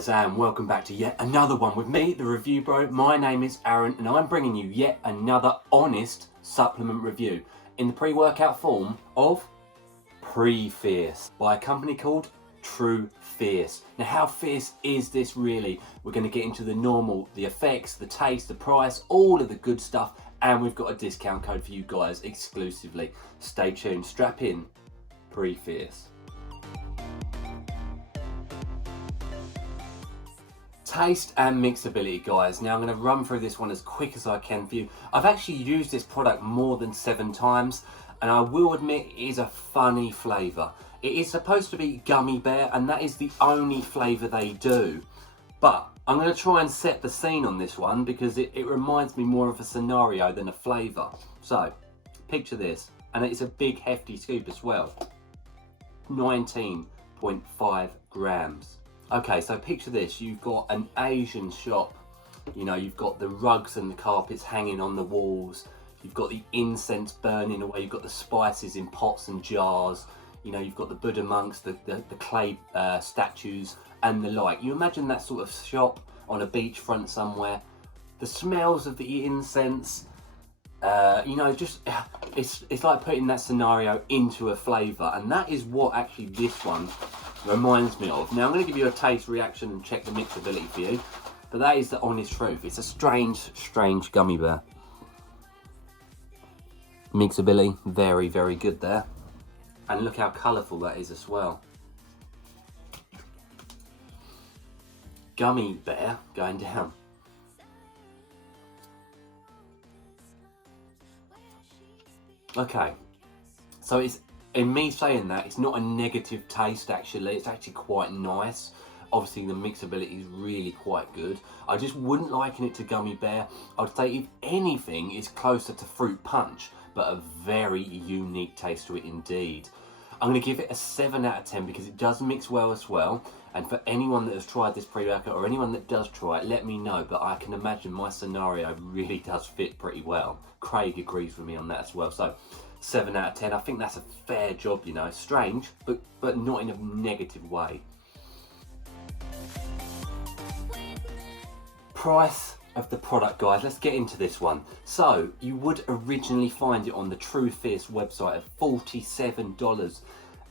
guys, and welcome back to yet another one with me, the Review Bro. My name is Aaron and I'm bringing you yet another honest supplement review in the pre-workout form of PREFIERCE by a company called Trufierce. Now, how fierce is this really? We're going to get into the normal, the effects, the taste, the price, all of the good stuff, and we've got a discount code for you guys exclusively. Stay tuned, strap in, PREFIERCE. Taste and mixability, guys. Now I'm going to run through this one as quick as I can for you. I've actually used this product more than 7 times and I will admit it is a funny flavour. It is supposed to be gummy bear and that is the only flavour they do. But I'm going to try and set the scene on this one because it reminds me more of a scenario than a flavour. So picture this, and it's a big hefty scoop as well. 19.5 grams. Okay, so picture this, you've got an Asian shop, you know, you've got the rugs and the carpets hanging on the walls, you've got the incense burning away, you've got the spices in pots and jars, you know, you've got the Buddha monks, the clay statues and the like. You imagine that sort of shop on a beachfront somewhere, the smells of the incense, you know, just, it's like putting that scenario into a flavour, and that is what actually this one reminds me of. Now I'm going to give you a taste reaction and check the mixability for you, but that is the honest truth. It's a strange gummy bear. Mixability, very good there, and look how colourful that is as well. Gummy bear going down. Okay, so it's, in me saying that, it's not a negative taste actually, it's actually quite nice. Obviously the mixability is really quite good. I just wouldn't liken it to gummy bear. I'd say if anything it's closer to fruit punch, but a very unique taste to it indeed. I'm going to give it a 7 out of 10 because it does mix well as well. And for anyone that has tried this pre-workout or anyone that does try it, let me know. But I can imagine my scenario really does fit pretty well. Craig agrees with me on that as well. So 7 out of 10, I think that's a fair job, you know. Strange, but not in a negative way. Price of the product, guys, let's get into this one. So you would originally find it on the Trufierce website at $47,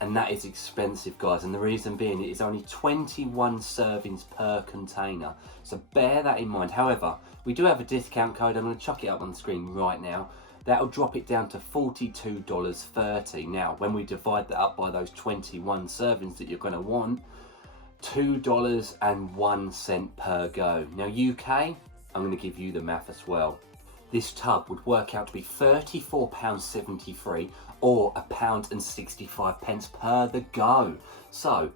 and that is expensive, guys, and the reason being it is only 21 servings per container, so bear that in mind. However, we do have a discount code. I'm going to chuck it up on the screen right now. That'll drop it down to $42.30. Now when we divide that up by those 21 servings that you're going to want, $2.01 per go. Now UK, I'm going to give you the math as well. This tub would work out to be £34.73 or £1.65 per the go. So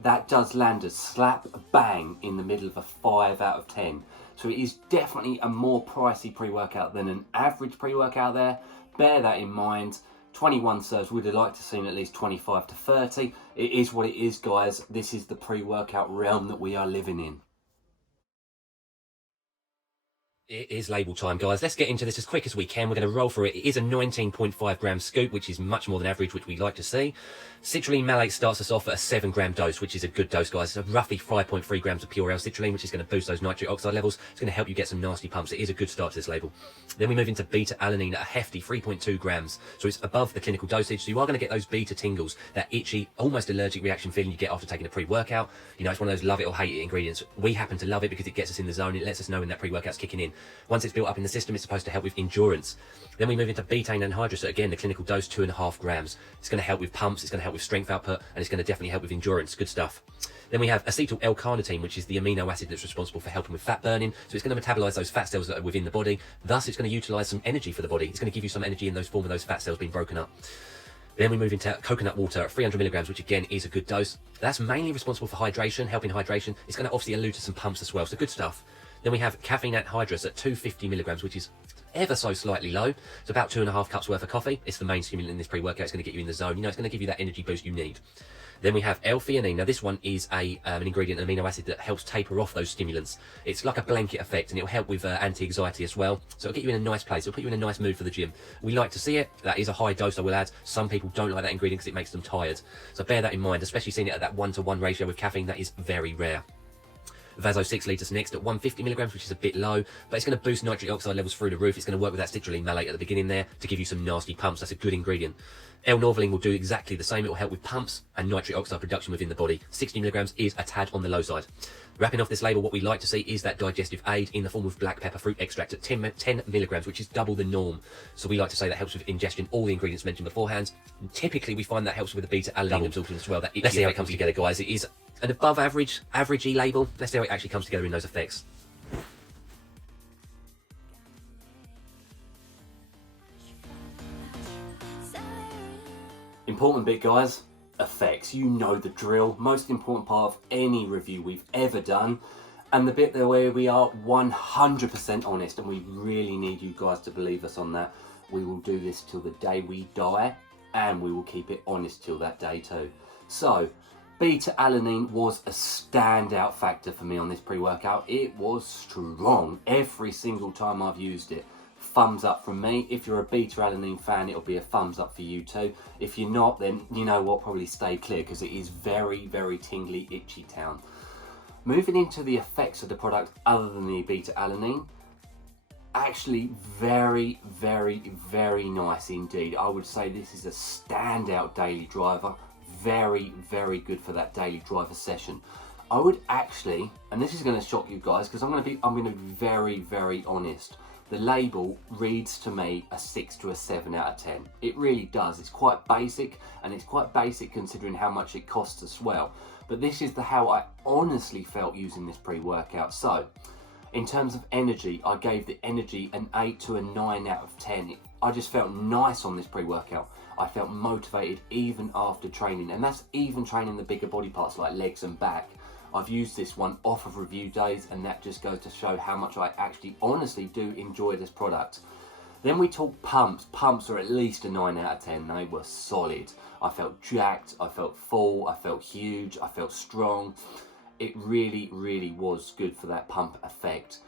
that does land us slap bang in the middle of a 5 out of 10. So it is definitely a more pricey pre-workout than an average pre-workout there. Bear that in mind. 21 serves, would have liked to see at least 25 to 30. It is what it is, guys. This is the pre-workout realm that we are living in. It is label time, guys. Let's get into this as quick as we can. We're going to roll through it. It is a 19.5 gram scoop, which is much more than average, which we like to see. Citrulline malate starts us off at a 7 gram dose, which is a good dose, guys. It's roughly 5.3 grams of pure L-citrulline, which is going to boost those nitric oxide levels. It's going to help you get some nasty pumps. It is a good start to this label. Then we move into beta-alanine at a hefty 3.2 grams. So it's above the clinical dosage. So you are going to get those beta tingles, that itchy, almost allergic reaction feeling you get after taking a pre-workout. You know, it's one of those love it or hate it ingredients. We happen to love it because it gets us in the zone. It lets us know when that pre-workout's kicking in. Once it's built up in the system, it's supposed to help with endurance. Then we move into betaine anhydrous, again the clinical dose 2.5 grams. It's going to help with pumps, it's going to help with strength output, and it's going to definitely help with endurance. Good stuff. Then we have acetyl L-carnitine, which is the amino acid that's responsible for helping with fat burning. So it's going to metabolize those fat cells that are within the body. Thus it's going to utilize some energy for the body. It's going to give you some energy in those form of those fat cells being broken up. Then we move into coconut water at 300 milligrams, which again is a good dose. That's mainly responsible for hydration, helping hydration. It's going to obviously allude to some pumps as well, so good stuff. Then we have caffeine anhydrous at 250 milligrams, which is ever so slightly low. It's about 2.5 cups worth of coffee. It's the main stimulant in this pre-workout. It's going to get you in the zone. You know, it's going to give you that energy boost you need. Then we have L-theanine. Now this one is an ingredient, an amino acid that helps taper off those stimulants. It's like a blanket effect, and it'll help with anti-anxiety as well. So it'll get you in a nice place. It'll put you in a nice mood for the gym. We like to see it. That is a high dose, I will add. Some people don't like that ingredient because it makes them tired. So bear that in mind, especially seeing it at that 1-to-1 ratio with caffeine. That is very rare. Vaso 6 litres next at 150 milligrams, which is a bit low, but it's going to boost nitric oxide levels through the roof. It's going to work with that citrulline malate at the beginning there to give you some nasty pumps. That's a good ingredient. L-norvaline will do exactly the same. It will help with pumps and nitric oxide production within the body. 60 milligrams is a tad on the low side. Wrapping off this label, what we like to see is that digestive aid in the form of black pepper fruit extract at 10 milligrams, which is double the norm. So we like to say that helps with ingestion, all the ingredients mentioned beforehand. And typically, we find that helps with the beta-alanine absorption as well. Let's see how it comes together, guys. It is an above average, averagey label. Let's see how it actually comes together in those effects. Important bit, guys, effects. You know the drill. Most important part of any review we've ever done. And the bit there where we are 100% honest, and we really need you guys to believe us on that. We will do this till the day we die, and we will keep it honest till that day too. So, beta-alanine was a standout factor for me on this pre-workout. It was strong every single time I've used it. Thumbs up from me. If you're a beta-alanine fan, it'll be a thumbs up for you too. If you're not, then you know what, probably stay clear, because it is very, very tingly, itchy town. Moving into the effects of the product other than the beta-alanine, actually very, very, very nice indeed. I would say this is a standout daily driver. Very, very good for that daily driver session. I would actually, and this is going to shock you guys, because I'm going to be very, very honest. The label reads to me a 6 to a 7 out of 10. It really does. It's quite basic, and it's quite basic considering how much it costs as well. But this is how I honestly felt using this pre-workout. So, in terms of energy, I gave the energy an 8 to a 9 out of 10. I just felt nice on this pre-workout. I felt motivated even after training, and that's even training the bigger body parts like legs and back. I've used this one off of review days, and that just goes to show how much I actually honestly do enjoy this product. Then we talk pumps. Pumps are at least a 9 out of 10. They were solid. I felt jacked, I felt full, I felt huge, I felt strong. It really, really was good for that pump effect.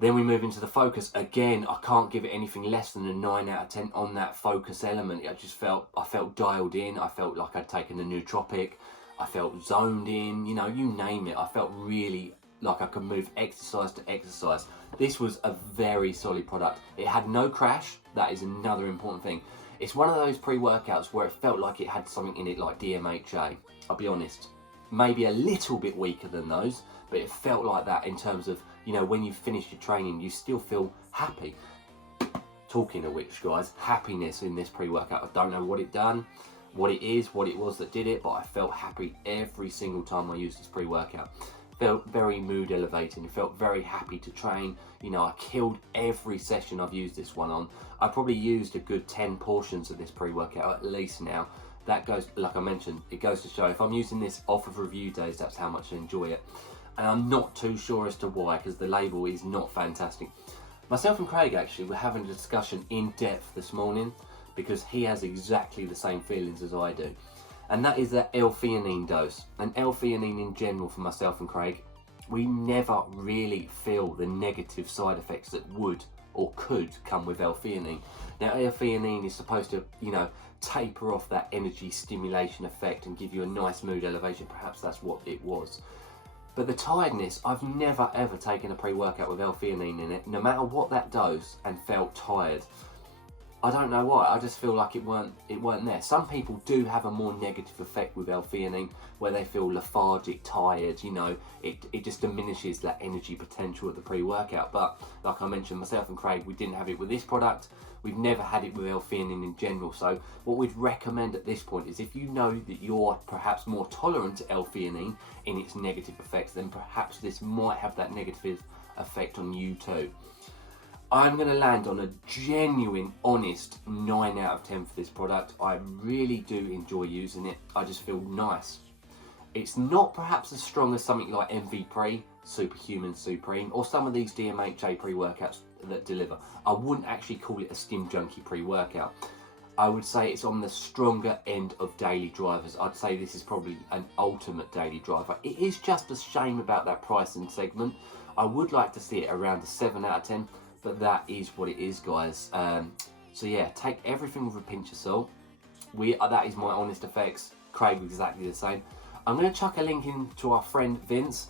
Then we move into the focus. Again, I can't give it anything less than a 9 out of 10 on that focus element. I felt dialed in. I felt like I'd taken a nootropic. I felt zoned in, you know, you name it. I felt really like I could move exercise to exercise. This was a very solid product. It had no crash. That is another important thing. It's one of those pre-workouts where it felt like it had something in it like DMHA. I'll be honest. Maybe a little bit weaker than those, but it felt like that in terms of, you know, when you finish your training, you still feel happy. Talking of which, guys, happiness in this pre-workout. I don't know what it done, what it is, what it was that did it, but I felt happy every single time I used this pre-workout. Felt very mood elevating. Felt very happy to train. You know, I killed every session I've used this one on. I probably used a good 10 portions of this pre-workout at least now. That goes, like I mentioned, it goes to show if I'm using this off of review days, that's how much I enjoy it. And I'm not too sure as to why, because the label is not fantastic. Myself and Craig actually were having a discussion in depth this morning, because he has exactly the same feelings as I do. And that is that L-theanine dose. And L-theanine in general for myself and Craig, we never really feel the negative side effects that would or could come with L-theanine. Now, L-theanine is supposed to, you know, taper off that energy stimulation effect and give you a nice mood elevation. Perhaps that's what it was. But the tiredness, I've never ever taken a pre-workout with L-theanine in it, no matter what that dose, and felt tired. I don't know why, I just feel like it weren't there. Some people do have a more negative effect with L-theanine, where they feel lethargic, tired, you know, it just diminishes that energy potential of the pre-workout. But like I mentioned, myself and Craig, we didn't have it with this product. We've never had it with L-theanine in general. So what we'd recommend at this point is if you know that you're perhaps more tolerant to L-theanine in its negative effects, then perhaps this might have that negative effect on you too. I'm going to land on a genuine, honest 9 out of 10 for this product. I really do enjoy using it. I just feel nice. It's not perhaps as strong as something like MV Pre, Superhuman Supreme, or some of these DMHA pre-workouts that deliver. I wouldn't actually call it a Stim Junkie pre-workout. I would say it's on the stronger end of daily drivers. I'd say this is probably an ultimate daily driver. It is just a shame about that pricing segment. I would like to see it around a 7 out of 10. But that is what it is, guys. So yeah, take everything with a pinch of salt. That is my honest effects. Craig was exactly the same. I'm going to chuck a link in to our friend Vince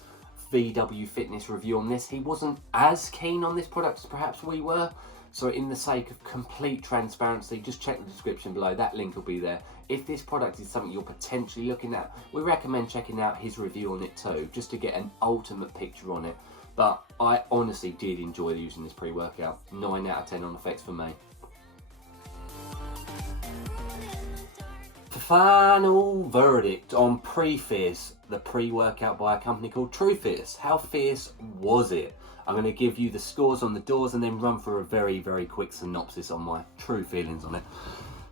VW Fitness review on this. He wasn't as keen on this product as perhaps we were. So in the sake of complete transparency, just check the description below, that link will be there. If this product is something you're potentially looking at, we recommend checking out his review on it too, just to get an ultimate picture on it. But I honestly did enjoy using this pre-workout. 9 out of 10 on effects for me. Final verdict on PREFIERCE, the pre-workout by a company called Trufierce. How fierce was it? I'm going to give you the scores on the doors and then run through a very, very quick synopsis on my true feelings on it.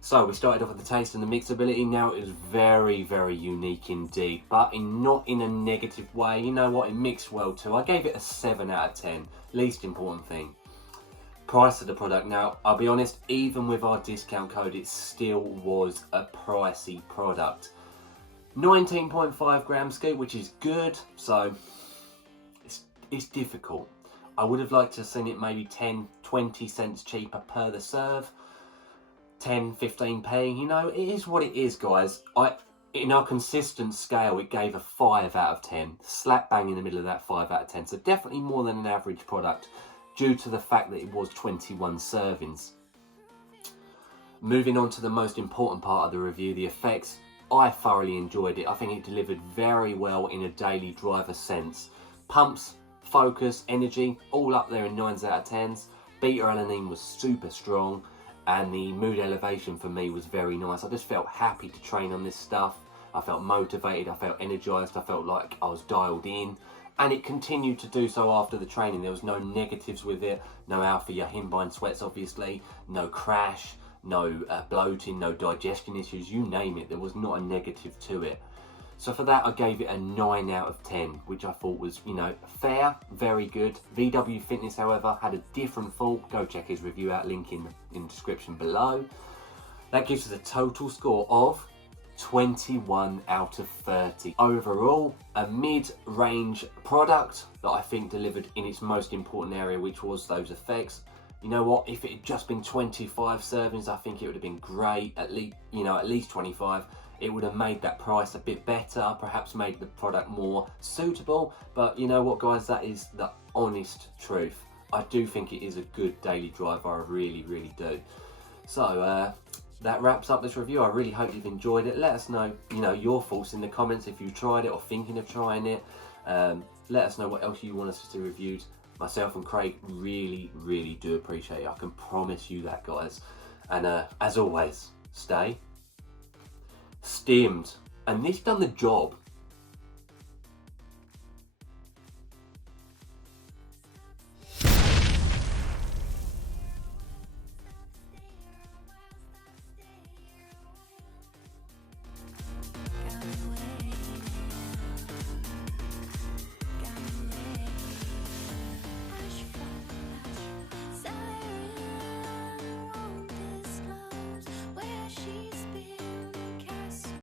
So we started off with the taste and the mixability. Now it is very, very unique indeed, but not in a negative way. You know what, it mixed well too. I gave it a 7 out of 10, least important thing. Price of the product. Now, I'll be honest, even with our discount code, it still was a pricey product. 19.5 gram scoop, which is good, so it's difficult. I would have liked to have seen it maybe 10, 20 cents cheaper per the serve. 10, 15p, you know, it is what it is, guys. In our consistent scale, it gave a 5 out of 10. Slap bang in the middle of that 5 out of 10. So definitely more than an average product, due to the fact that it was 21 servings. Moving on to the most important part of the review, the effects. I thoroughly enjoyed it. I think it delivered very well in a daily driver sense. Pumps, focus, energy, all up there in 9s out of 10s. Beta alanine was super strong, and the mood elevation for me was very nice. I just felt happy to train on this stuff. I felt motivated, I felt energized, I felt like I was dialed in. And it continued to do so after the training. There was no negatives with it, no alpha yohimbine sweats obviously, no crash, no bloating, no digestion issues, you name it. There was not a negative to it. So for that, I gave it a 9 out of 10, which I thought was, you know, fair, very good. VW Fitness, however, had a different thought. Go check his review out, link in the description below. That gives us a total score of 21 out of 30. Overall, a mid-range product that I think delivered in its most important area, which was those effects. You know what, if it had just been 25 servings, I think it would have been great. At least 25. It would have made that price a bit better, perhaps made the product more suitable. But you know what, guys, that is the honest truth. I do think it is a good daily driver, I really, really do. So that wraps up this review. I really hope you've enjoyed it. Let us know, you know, your thoughts in the comments if you tried it or thinking of trying it. Let us know what else you want us to review. Myself and Craig really, really do appreciate it. I can promise you that, guys. And as always, stay stimmed. And this done the job.